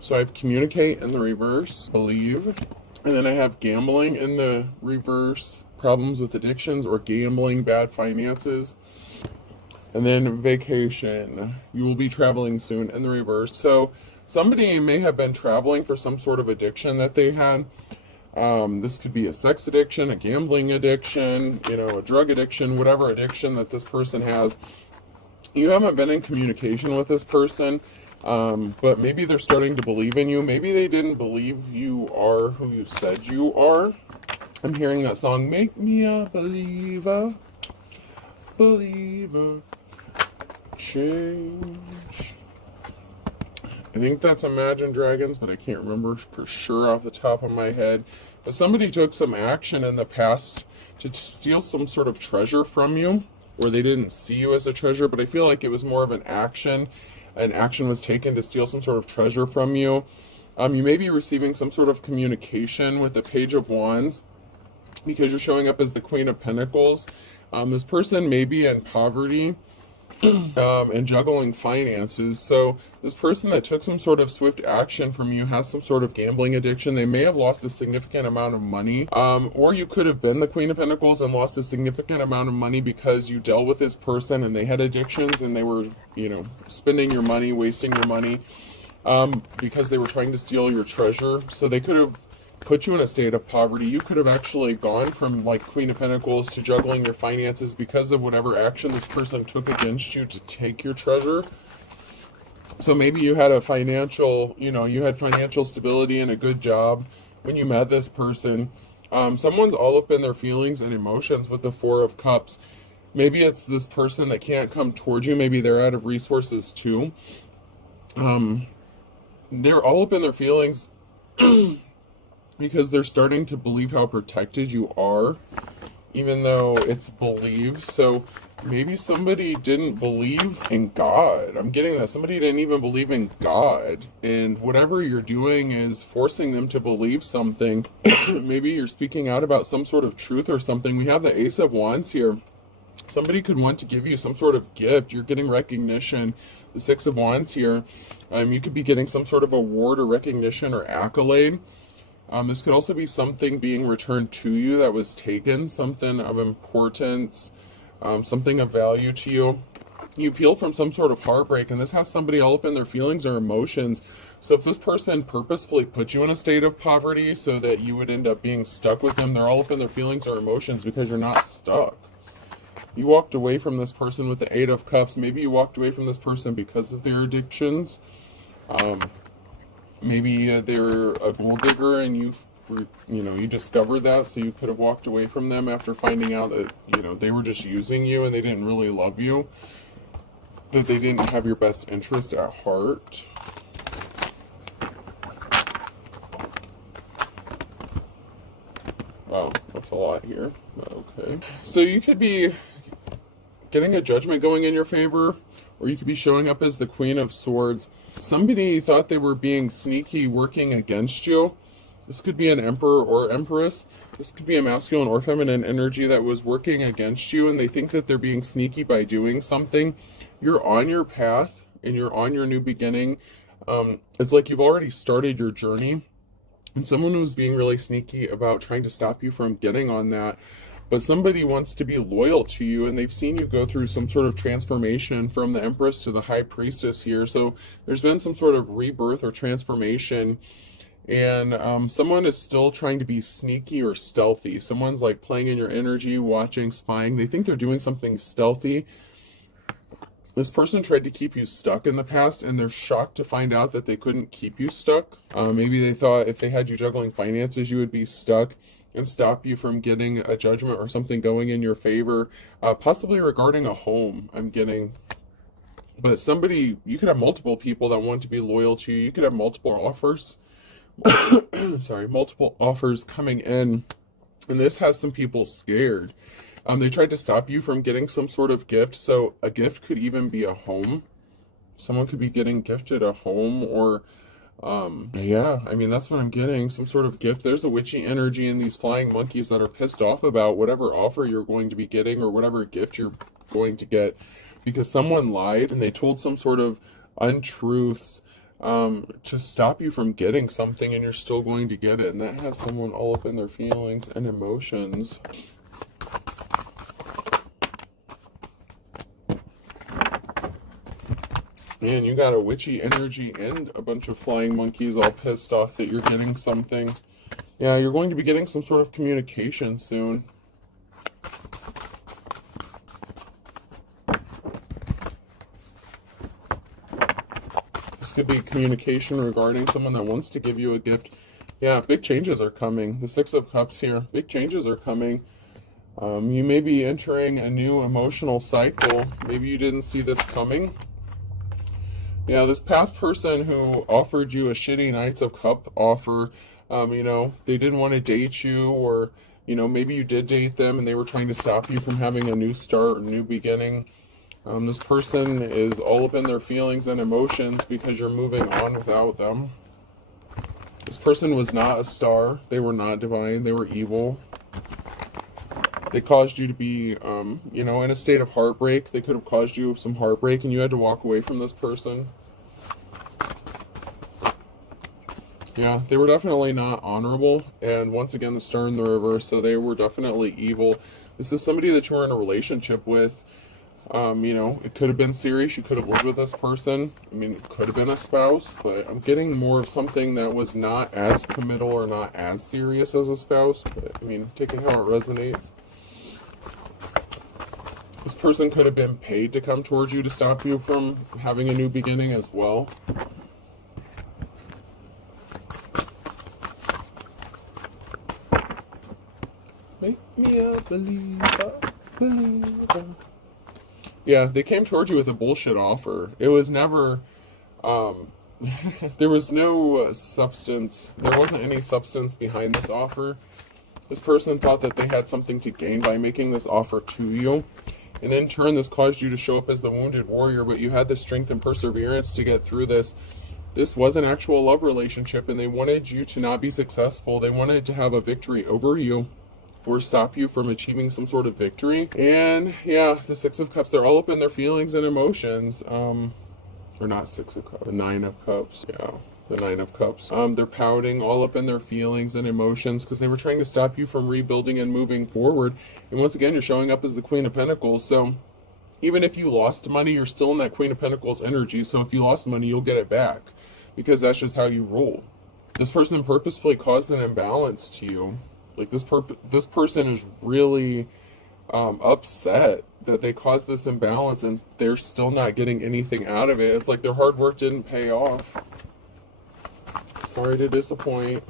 So I have communicate in the reverse, believe, and then I have gambling in the reverse, problems with addictions or gambling, bad finances. And then vacation, you will be traveling soon in the reverse. So somebody may have been traveling for some sort of addiction that they had. This could be a sex addiction, a gambling addiction, a drug addiction, whatever addiction that this person has. You haven't been in communication with this person, but maybe they're starting to believe in you. Maybe they didn't believe you are who you said you are. I'm hearing that song, Make Me a Believer, Believer, Change. I think that's Imagine Dragons, but I can't remember for sure off the top of my head. But somebody took some action in the past to steal some sort of treasure from you, or they didn't see you as a treasure, but I feel like it was more of an action. An action was taken to steal some sort of treasure from you. You may be receiving some sort of communication with the Page of Wands because you're showing up as the Queen of Pentacles. This person may be in poverty and juggling finances. So this person that took some sort of swift action from you has some sort of gambling addiction. They may have lost a significant amount of money, or you could have been the Queen of Pentacles and lost a significant amount of money because you dealt with this person and they had addictions and they were, spending your money, wasting your money, because they were trying to steal your treasure. So they could have put you in a state of poverty. You could have actually gone from like Queen of Pentacles to juggling your finances because of whatever action this person took against you to take your treasure. So maybe you had a financial, you had financial stability and a good job when you met this person. Someone's all up in their feelings and emotions with the Four of Cups. Maybe it's this person that can't come towards you. Maybe they're out of resources too. They're all up in their feelings because they're starting to believe how protected you are, even though it's believed. So maybe somebody didn't believe in God. I'm getting that. Somebody didn't even believe in God. And whatever you're doing is forcing them to believe something. Maybe you're speaking out about some sort of truth or something. We have the Ace of Wands here. Somebody could want to give you some sort of gift. You're getting recognition. The Six of Wands here. You could be getting some sort of award or recognition or accolade. This could also be something being returned to you that was taken, something of importance, something of value to you. You feel from some sort of heartbreak, and this has somebody all up in their feelings or emotions. So if this person purposefully put you in a state of poverty so that you would end up being stuck with them, they're all up in their feelings or emotions because you're not stuck. You walked away from this person with the Eight of Cups. Maybe you walked away from this person because of their addictions. Maybe they're a gold digger and you discovered that, so you could have walked away from them after finding out that, they were just using you and they didn't really love you, that they didn't have your best interest at heart. Wow, that's a lot here. Okay. So you could be getting a judgment going in your favor, or you could be showing up as the Queen of Swords. Somebody thought they were being sneaky, working against you. This could be an emperor or empress. This could be a masculine or feminine energy that was working against you, and they think that they're being sneaky by doing something. You're on your path, and you're on your new beginning. It's like you've already started your journey, and someone was being really sneaky about trying to stop you from getting on that. But somebody wants to be loyal to you, and they've seen you go through some sort of transformation from the Empress to the High Priestess here. So there's been some sort of rebirth or transformation, and someone is still trying to be sneaky or stealthy. Someone's like playing in your energy, watching, spying. They think they're doing something stealthy. This person tried to keep you stuck in the past, and they're shocked to find out that they couldn't keep you stuck. Maybe they thought if they had you juggling finances, you would be stuck and stop you from getting a judgment or something going in your favor, possibly regarding a home, I'm getting. But somebody, you could have multiple people that want to be loyal to you. You could have multiple offers. Sorry, multiple offers coming in. And this has some people scared. They tried to stop you from getting some sort of gift. So a gift could even be a home. Someone could be getting gifted a home, or yeah, I mean, that's what I'm getting, some sort of gift. There's a witchy energy in these flying monkeys that are pissed off about whatever offer you're going to be getting or whatever gift you're going to get, because someone lied and they told some sort of untruths. to stop you from getting something, and you're still going to get it. And that has someone all up in their feelings and emotions. Man, you got a witchy energy and a bunch of flying monkeys all pissed off that you're getting something. Yeah, you're going to be getting some sort of communication soon. This could be communication regarding someone that wants to give you a gift. Yeah, big changes are coming. The Six of Cups here. Big changes are coming. You may be entering a new emotional cycle. Maybe you didn't see this coming. Yeah, this past person who offered you a shitty Knights of Cup offer, you know, they didn't want to date you, or, you know, maybe you did date them and they were trying to stop you from having a new start, a new beginning. This person is all up in their feelings and emotions because you're moving on without them. This person was not a star. They were not divine. They were evil. They caused you to be, you know, in a state of heartbreak. They could have caused you some heartbreak and you had to walk away from this person. Yeah, they were definitely not honorable. And once again, the Star in the reverse, so they were definitely evil. This is somebody that you were in a relationship with. You know, it could have been serious. You could have lived with this person. I mean, it could have been a spouse, but I'm getting more of something that was not as committal or not as serious as a spouse. But, I mean, taking how it resonates. This person could have been paid to come towards you to stop you from having a new beginning as well. Make me a believer, believer. Yeah, they came towards you with a bullshit offer. It was never, there was no substance. There wasn't any substance behind this offer. This person thought that they had something to gain by making this offer to you. And in turn, this caused you to show up as the wounded warrior, but you had the strength and perseverance to get through this. This was an actual love relationship, and they wanted you to not be successful. They wanted to have a victory over you, or stop you from achieving some sort of victory. And yeah, the Six of Cups, they're all up in their feelings and emotions. Or not Six of Cups, the Nine of Cups. Yeah, the Nine of Cups. They're pouting, all up in their feelings and emotions because they were trying to stop you from rebuilding and moving forward. And once again, you're showing up as the Queen of Pentacles. So even if you lost money, you're still in that Queen of Pentacles energy. So if you lost money, you'll get it back because that's just how you roll. This person purposefully caused an imbalance to you. Like this person is really upset that they caused this imbalance and they're still not getting anything out of it. It's like their hard work didn't pay off. Sorry to disappoint.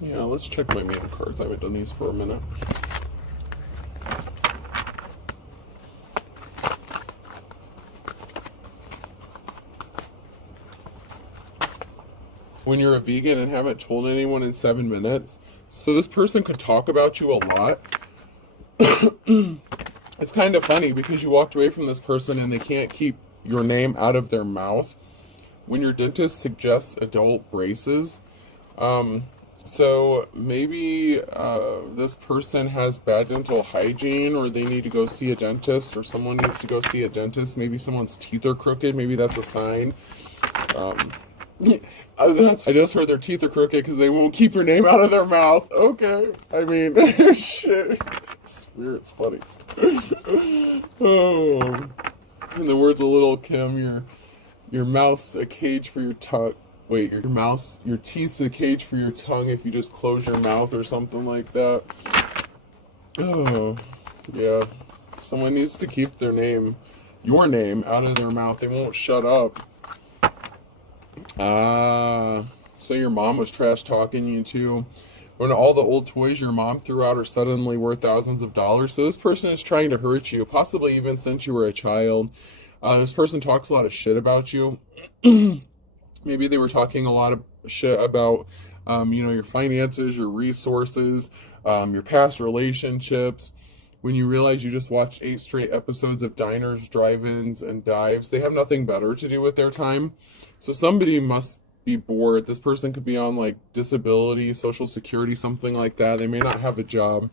Yeah, let's check my main cards. I haven't done these for a minute. When you're a vegan and haven't told anyone in 7 minutes. So this person could talk about you a lot. It's kind of funny because you walked away from this person and they can't keep your name out of their mouth. When your dentist suggests adult braces, so maybe this person has bad dental hygiene, or they need to go see a dentist, or someone needs to go see a dentist. Maybe someone's teeth are crooked. Maybe that's a sign. I just heard their teeth are crooked because they won't keep your name out of their mouth. Okay. I mean, shit. Spirit's funny. Oh. In the words of Little Kim, your mouth's a cage for your tongue. Wait, your teeth's a cage for your tongue if you just close your mouth or something like that. Oh, yeah. Someone needs to keep your name out of their mouth. They won't shut up. So your mom was trash talking you too. When all the old toys your mom threw out are suddenly worth thousands of dollars. So this person is trying to hurt you, possibly even since you were a child. This person talks a lot of shit about you. Maybe they were talking a lot of shit about, you know, your finances, your resources, your past relationships. When you realize you just watched 8 straight episodes of diners, drive-ins, and dives, they have nothing better to do with their time. So somebody must be bored. This person could be on like disability, social security, something like that. They may not have a job.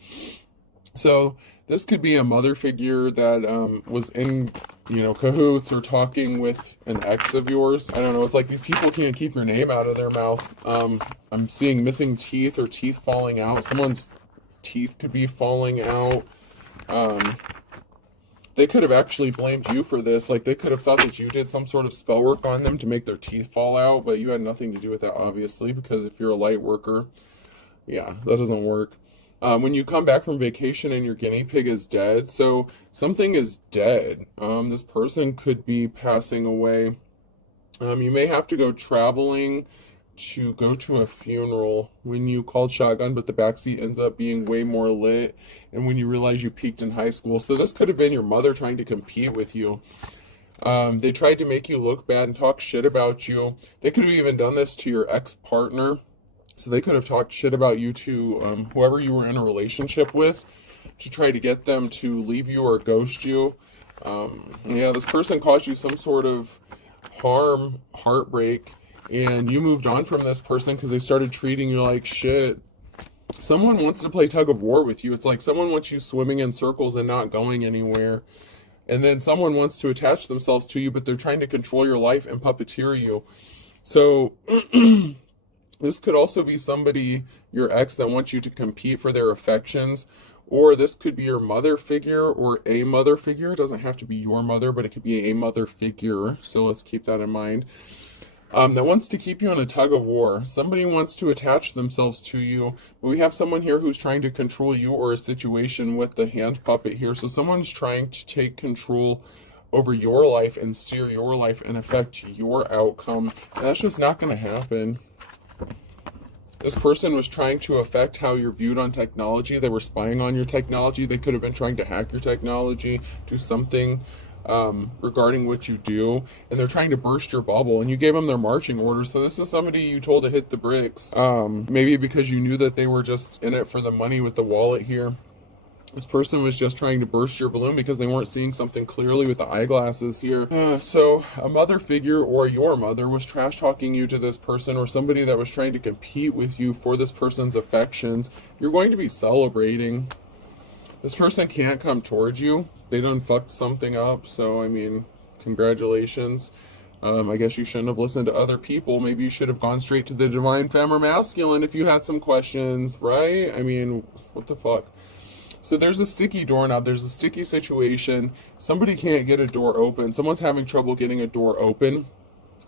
So this could be a mother figure that was in you know, cahoots or talking with an ex of yours. I don't know. It's like these people can't keep your name out of their mouth. I'm seeing missing teeth or teeth falling out. Someone's teeth could be falling out. They could have actually blamed you for this. Like, they could have thought that you did some sort of spell work on them to make their teeth fall out, but you had nothing to do with that, obviously, because if you're a light worker, yeah, that doesn't work. When you come back from vacation and your guinea pig is dead, so something is dead. This person could be passing away. You may have to go traveling to go to a funeral when you called shotgun, but the backseat ends up being way more lit, and when you realize you peaked in high school. So this could have been your mother trying to compete with you. They tried to make you look bad and talk shit about you. They could have even done this to your ex-partner. So they could have talked shit about you to whoever you were in a relationship with to try to get them to leave you or ghost you. Yeah, this person caused you some sort of harm, heartbreak, and you moved on from this person because they started treating you like shit. Someone wants to play tug of war with you. It's like someone wants you swimming in circles and not going anywhere. And then someone wants to attach themselves to you, but they're trying to control your life and puppeteer you. So this could also be somebody, your ex, that wants you to compete for their affections. Or this could be your mother figure or a mother figure. It doesn't have to be your mother, but it could be a mother figure. So let's keep that in mind. That wants to keep you in a tug of war. Somebody wants to attach themselves to you. But we have someone here who's trying to control you or a situation with the hand puppet here. So someone's trying to take control over your life and steer your life and affect your outcome. And that's just not going to happen. This person was trying to affect how you're viewed on technology. They were spying on your technology. They could have been trying to hack your technology, do something regarding what you do, and they're trying to burst your bubble, and you gave them their marching orders. So this is somebody you told to hit the bricks, maybe because you knew that they were just in it for the money with the wallet here. This person was just trying to burst your balloon because they weren't seeing something clearly with the eyeglasses here. So a mother figure or your mother was trash talking you to this person, or somebody that was trying to compete with you for this person's affections. You're going to be celebrating. This person can't come towards you. They done fucked something up. So, I mean, congratulations. I guess you shouldn't have listened to other people. Maybe you should have gone straight to the divine femme or masculine if you had some questions, right? I mean, what the fuck? So there's a sticky door now. There's a sticky situation. Somebody can't get a door open. Someone's having trouble getting a door open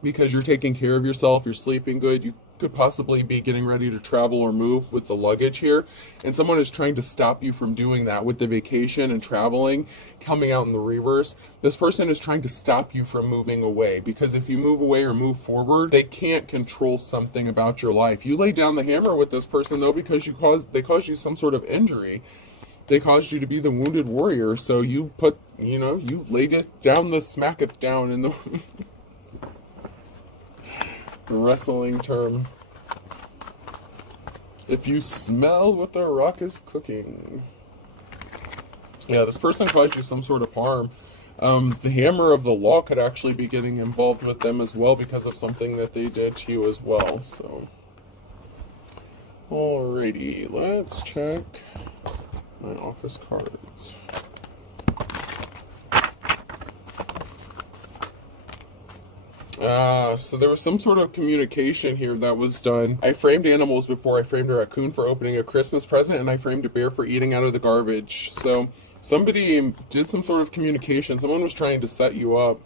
because you're taking care of yourself. You're sleeping good. You could possibly be getting ready to travel or move with the luggage here. And someone is trying to stop you from doing that with the vacation and traveling, coming out in the reverse. This person is trying to stop you from moving away, because if you move away or move forward, they can't control something about your life. You lay down the hammer with this person, though, because they caused you some sort of injury. They caused you to be the wounded warrior, so you put, you laid it down the smacketh down in the wrestling term. If you smell what the rock is cooking. Yeah, this person caused you some sort of harm. The hammer of the law could actually be getting involved with them as well because of something that they did to you as well, so. Alrighty, let's check my office cards. So there was some sort of communication here that was done. I framed animals before. I framed a raccoon for opening a Christmas present, and I framed a bear for eating out of the garbage. So somebody did some sort of communication. Someone was trying to set you up.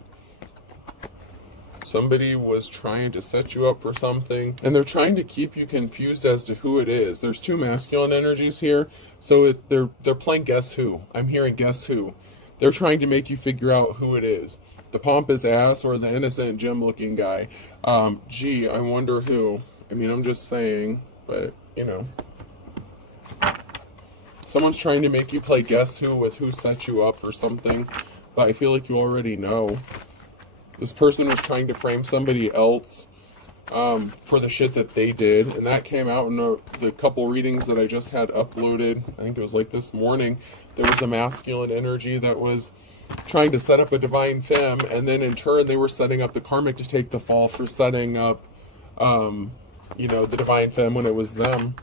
Somebody was trying to set you up for something, and they're trying to keep you confused as to who it is. There's two masculine energies here, so they're playing guess who. I'm hearing guess who. They're trying to make you figure out who it is. The pompous ass or the innocent gym-looking guy. Gee, I wonder who. I mean, I'm just saying, but, Someone's trying to make you play guess who with who set you up or something, but I feel like you already know. This person was trying to frame somebody else for the shit that they did, and that came out in the couple readings that I just had uploaded. I think it was like this morning. There was a masculine energy that was trying to set up a divine femme, and then in turn they were setting up the karmic to take the fall for setting up, the divine femme when it was them.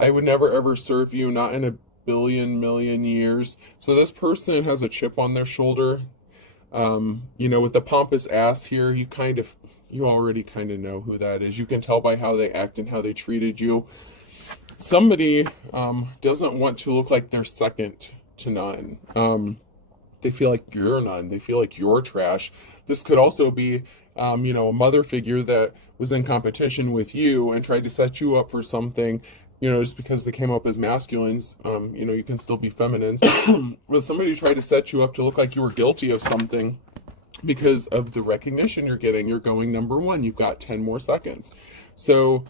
I would never ever serve you, not in a billion million years. So this person has a chip on their shoulder. You know, with the pompous ass here, you already kind of know who that is. You can tell by how they act and how they treated you. Somebody doesn't want to look like they're second to none. They feel like you're none. They feel like you're trash. This could also be, you know, a mother figure that was in competition with you and tried to set you up for something, you know, just because they came up as masculines. You know, you can still be feminines. But somebody tried to set you up to look like you were guilty of something because of the recognition you're getting. You're going number one. You've got 10 more seconds. So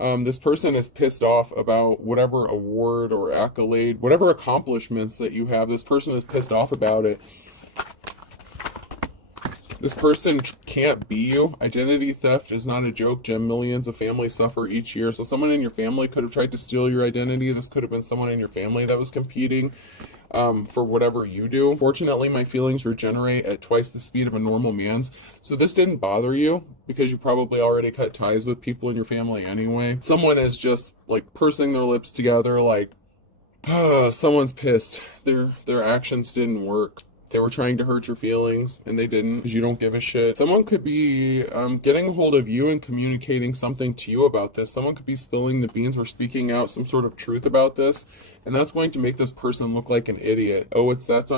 this person is pissed off about whatever award or accolade, whatever accomplishments that you have. This person is pissed off about it. This person can't be you. Identity theft is not a joke, Jim. Millions of families suffer each year. So someone in your family could have tried to steal your identity. This could have been someone in your family that was competing for whatever you do. Fortunately, my feelings regenerate at twice the speed of a normal man's. So this didn't bother you because you probably already cut ties with people in your family anyway. Someone is just like pursing their lips together like, someone's pissed. Their actions didn't work. They were trying to hurt your feelings, and they didn't, because you don't give a shit. Someone could be getting a hold of you and communicating something to you about this. Someone could be spilling the beans or speaking out some sort of truth about this, and that's going to make this person look like an idiot. Oh, what is that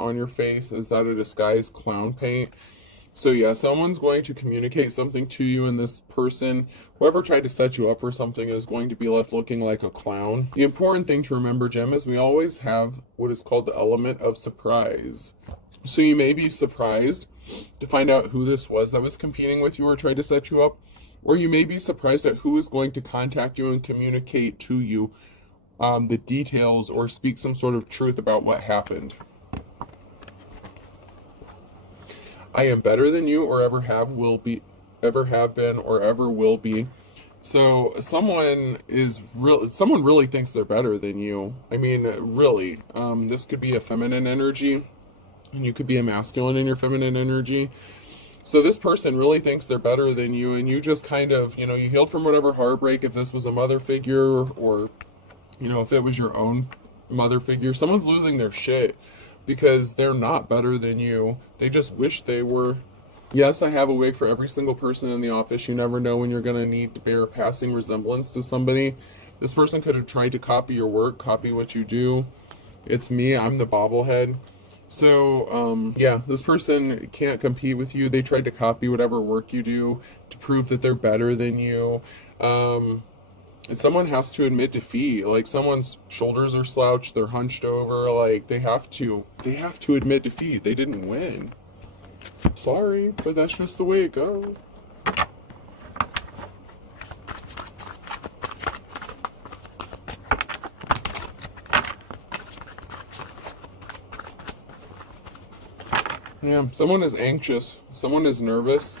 on your face? Is that a disguised clown paint? So yeah, someone's going to communicate something to you, and this person, whoever tried to set you up for something, is going to be left looking like a clown. The important thing to remember, Jim, is we always have what is called the element of surprise. So you may be surprised to find out who this was that was competing with you or tried to set you up, or you may be surprised at who is going to contact you and communicate to you the details or speak some sort of truth about what happened. I am better than you, or ever have been, or ever will be. So someone really thinks they're better than you. I mean, really. This could be a feminine energy, and you could be a masculine in your feminine energy. So this person really thinks they're better than you, and you just kind of, you know, you healed from whatever heartbreak, if this was a mother figure, or, you know, if it was your own mother figure. Someone's losing their shit because they're not better than you. They just wish they were. Yes, I have a wig for every single person in the office. You never know when you're going to need to bear a passing resemblance to somebody. This person could have tried to copy your work, copy what you do. It's me. I'm the bobblehead. So, yeah, this person can't compete with you. They tried to copy whatever work you do to prove that they're better than you. And someone has to admit defeat. Like, someone's shoulders are slouched, they're hunched over, like, they have to admit defeat. They didn't win. Sorry, but that's just the way it goes. Yeah, someone is anxious. Someone is nervous.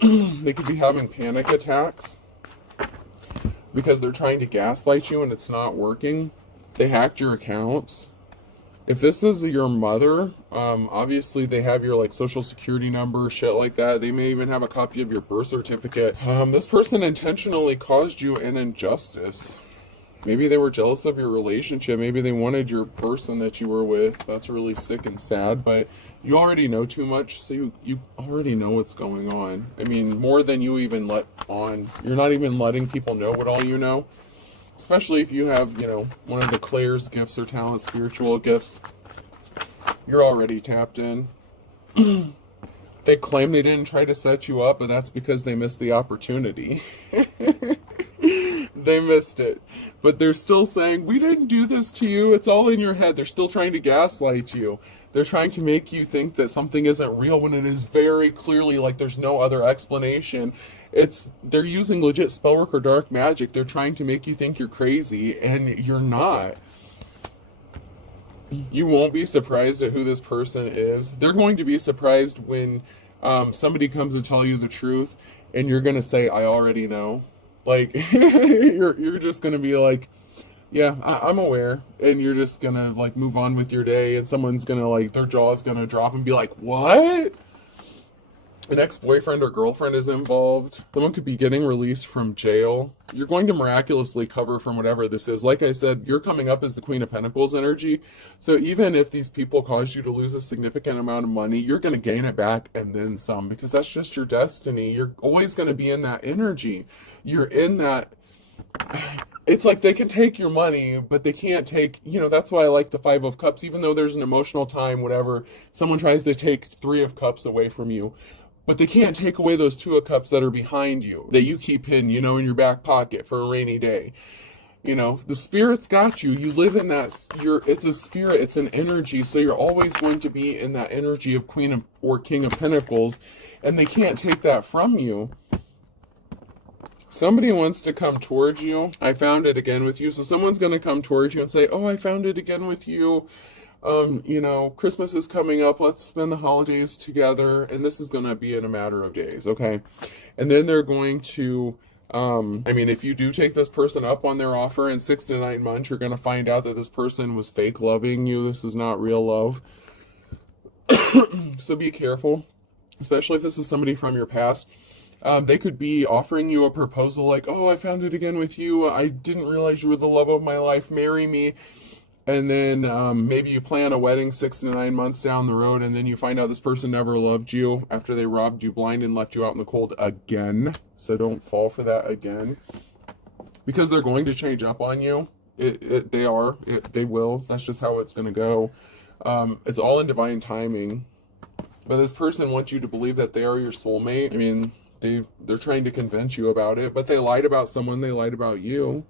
They could be having panic attacks because they're trying to gaslight you and it's not working. They hacked your accounts. If this is your mother, obviously they have your like social security number, shit like that. They may even have a copy of your birth certificate. This person intentionally caused you an injustice. Maybe they were jealous of your relationship. Maybe they wanted your person that you were with. That's really sick and sad, but you already know too much, so you already know what's going on. I mean, more than you even let on. You're not even letting people know what all you know. Especially if you have, you know, one of the Claire's gifts or talents, spiritual gifts. You're already tapped in. They claim they didn't try to set you up, but that's because they missed the opportunity. They missed it. But they're still saying, we didn't do this to you. It's all in your head. They're still trying to gaslight you. They're trying to make you think that something isn't real when it is very clearly like there's no other explanation. They're using legit spellwork or dark magic. They're trying to make you think you're crazy, and you're not. You won't be surprised at who this person is. They're going to be surprised when somebody comes to tell you the truth, and you're going to say, I already know. Like, you're just going to be like, yeah, I'm aware. And you're just going to, like, move on with your day, and someone's going to, like, their jaw's going to drop and be like, what? an ex-boyfriend or girlfriend is involved. Someone could be getting released from jail. You're going to miraculously cover from whatever this is. Like I said, you're coming up as the Queen of Pentacles energy. So even if these people cause you to lose a significant amount of money, you're going to gain it back and then some, because that's just your destiny. You're always going to be in that energy. You're in that. It's like they can take your money, but they can't take, that's why I like the Five of Cups. Even though there's an emotional time, whatever, someone tries to take Three of Cups away from you. But they can't take away those Two of Cups that are behind you, that you keep hidden, in your back pocket for a rainy day. The Spirit's got you. You live in that, it's a spirit, it's an energy, so you're always going to be in that energy of Queen of, or King of Pentacles, and they can't take that from you. Somebody wants to come towards you. I found it again with you. So someone's going to come towards you and say, oh, I found it again with you. Christmas is coming up. Let's spend the holidays together. And this is going to be in a matter of days. Okay. And then they're going to, if you do take this person up on their offer in 6 to 9 months, you're going to find out that this person was fake loving you. This is not real love. So be careful, especially if this is somebody from your past. They could be offering you a proposal like, oh, I found it again with you. I didn't realize you were the love of my life. Marry me. And then maybe you plan a wedding 6 to 9 months down the road, and then you find out this person never loved you after they robbed you blind and left you out in the cold again. So don't fall for that again. Because they're going to change up on you. They will. That's just how it's going to go. It's all in divine timing. But this person wants you to believe that they are your soulmate. They're trying to convince you about it, but they lied about someone, they lied about you.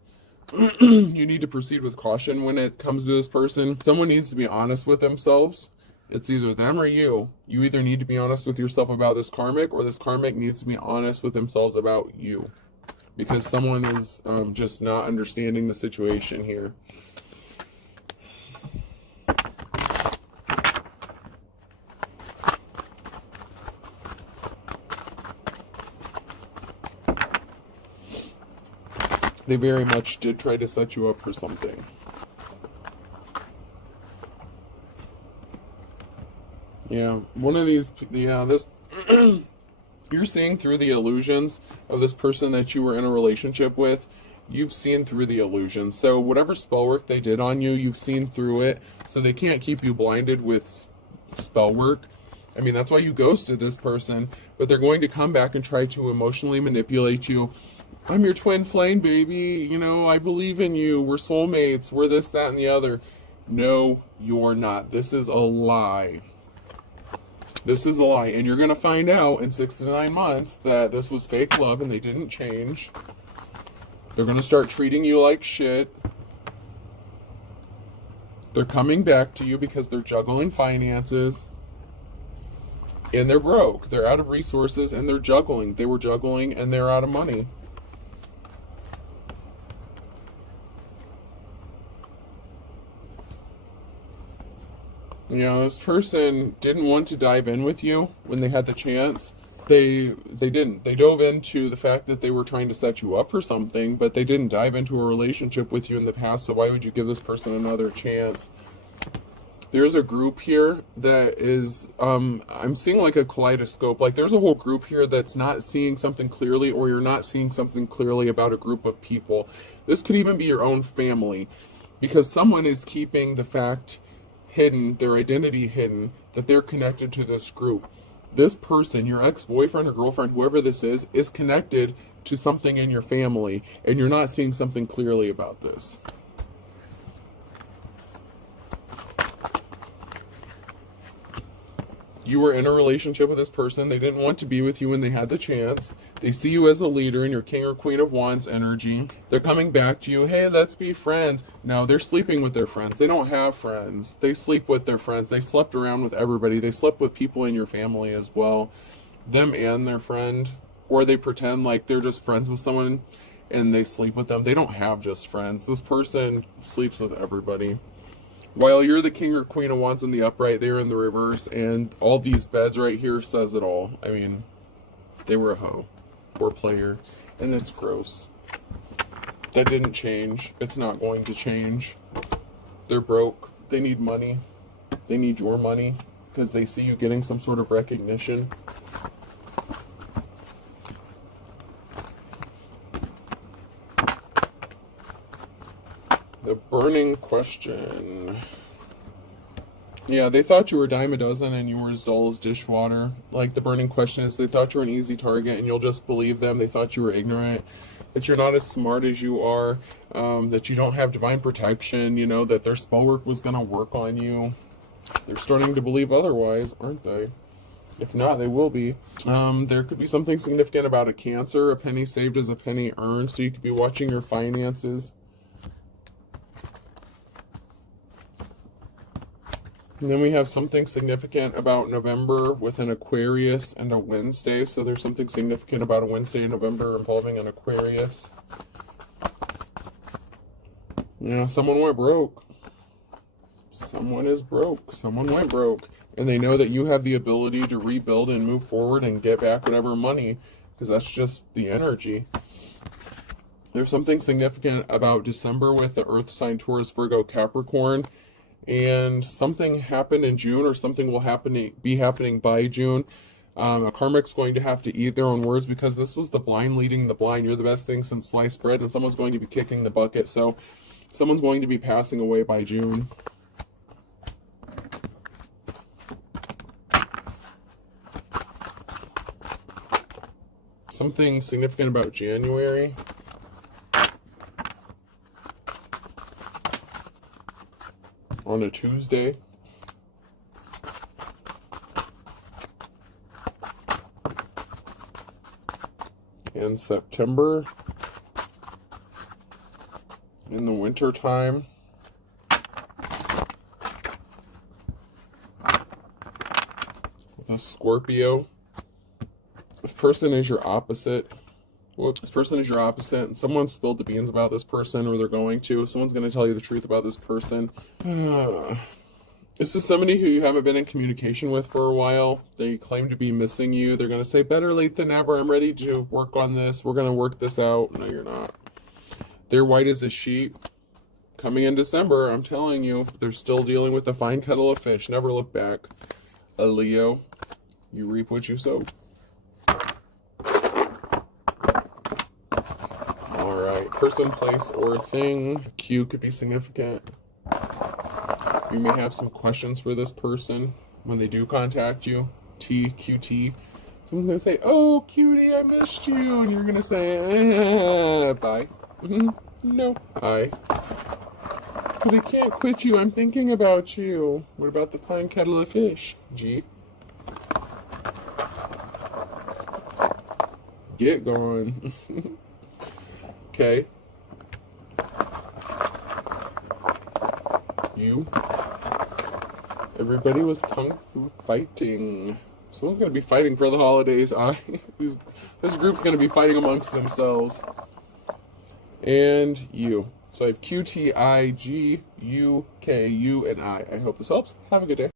You need to proceed with caution when it comes to this person. Someone needs to be honest with themselves. It's either them or you. You either need to be honest with yourself about this karmic, or this karmic needs to be honest with themselves about you. Because someone is just not understanding the situation here. They very much did try to set you up for something. Yeah, this, you're seeing through the illusions of this person that you were in a relationship with. You've seen through the illusion. So whatever spell work they did on you, you've seen through it. So they can't keep you blinded with spell work. That's why you ghosted this person. But they're going to come back and try to emotionally manipulate you. I'm your twin flame, baby. I believe in you. We're soulmates. We're this, that, and the other. No, you're not. This is a lie. This is a lie. And you're going to find out in 6 to 9 months that this was fake love and they didn't change. They're going to start treating you like shit. They're coming back to you because they're juggling finances. And they're broke. They're out of resources and they're juggling. They were juggling and they're out of money. This person didn't want to dive in with you when they had the chance. They didn't. They dove into the fact that they were trying to set you up for something, but they didn't dive into a relationship with you in the past, so why would you give this person another chance? There's a group here that is, I'm seeing like a kaleidoscope. Like there's a whole group here that's not seeing something clearly, or you're not seeing something clearly about a group of people. This could even be your own family, because someone is keeping the fact hidden, their identity hidden, that they're connected to this group. This person, your ex-boyfriend or girlfriend, whoever this is connected to something in your family, and you're not seeing something clearly about this. You were in a relationship with this person. They didn't want to be with you when they had the chance. They see you as a leader in your King or Queen of Wands energy. They're coming back to you. Hey, let's be friends. No, they're sleeping with their friends. They don't have friends. They sleep with their friends. They slept around with everybody. They slept with people in your family as well. Them and their friend. Or they pretend like they're just friends with someone and they sleep with them. They don't have just friends. This person sleeps with everybody. While you're the King or Queen of Wands in the upright, they're in the reverse, and all these beds right here says it all. They were a hoe. Poor player. And it's gross. That didn't change. It's not going to change. They're broke. They need money. They need your money, because they see you getting some sort of recognition. The burning question. Yeah, they thought you were a dime a dozen and you were as dull as dishwater. Like, the burning question is, they thought you were an easy target and you'll just believe them. They thought you were ignorant, that you're not as smart as you are, that you don't have divine protection, you know, that their spell work was going to work on you. They're starting to believe otherwise, aren't they? If not, they will be. There could be something significant about a Cancer. A penny saved is a penny earned, so you could be watching your finances. And then we have something significant about November with an Aquarius and a Wednesday. So there's something significant about a Wednesday in November involving an Aquarius. Yeah, someone went broke. Someone is broke. Someone went broke. And they know that you have the ability to rebuild and move forward and get back whatever money, because that's just the energy. There's something significant about December with the Earth sign Taurus, Virgo, Capricorn. And something happened in June, or something will be happening by June. A karmic's going to have to eat their own words, because this was the blind leading the blind. You're the best thing since sliced bread, and someone's going to be kicking the bucket. So someone's going to be passing away by June. Something significant about January. On a Tuesday. In September. In the winter time. With a Scorpio. This person is your opposite. Well, this person is your opposite, and someone spilled the beans about this person, or they're going to. Someone's going to tell you the truth about this person. This is somebody who you haven't been in communication with for a while. They claim to be missing you. They're going to say, better late than never. I'm ready to work on this. We're going to work this out. No, you're not. They're white as a sheet. Coming in December, I'm telling you, they're still dealing with a fine kettle of fish. Never look back. A Leo, you reap what you sow. Alright, person, place, or thing. Q could be significant. You may have some questions for this person when they do contact you. T, QT. Someone's going to say, oh, cutie, I missed you. And you're going to say, bye. No. Hi. But I can't quit you. I'm thinking about you. What about the fine kettle of fish? G. Get gone. Okay. You. Everybody was kung fu fighting. Someone's going to be fighting for the holidays. This group's going to be fighting amongst themselves. And you. So I have Q, T, I, G, U, K, U, and I. I hope this helps. Have a good day.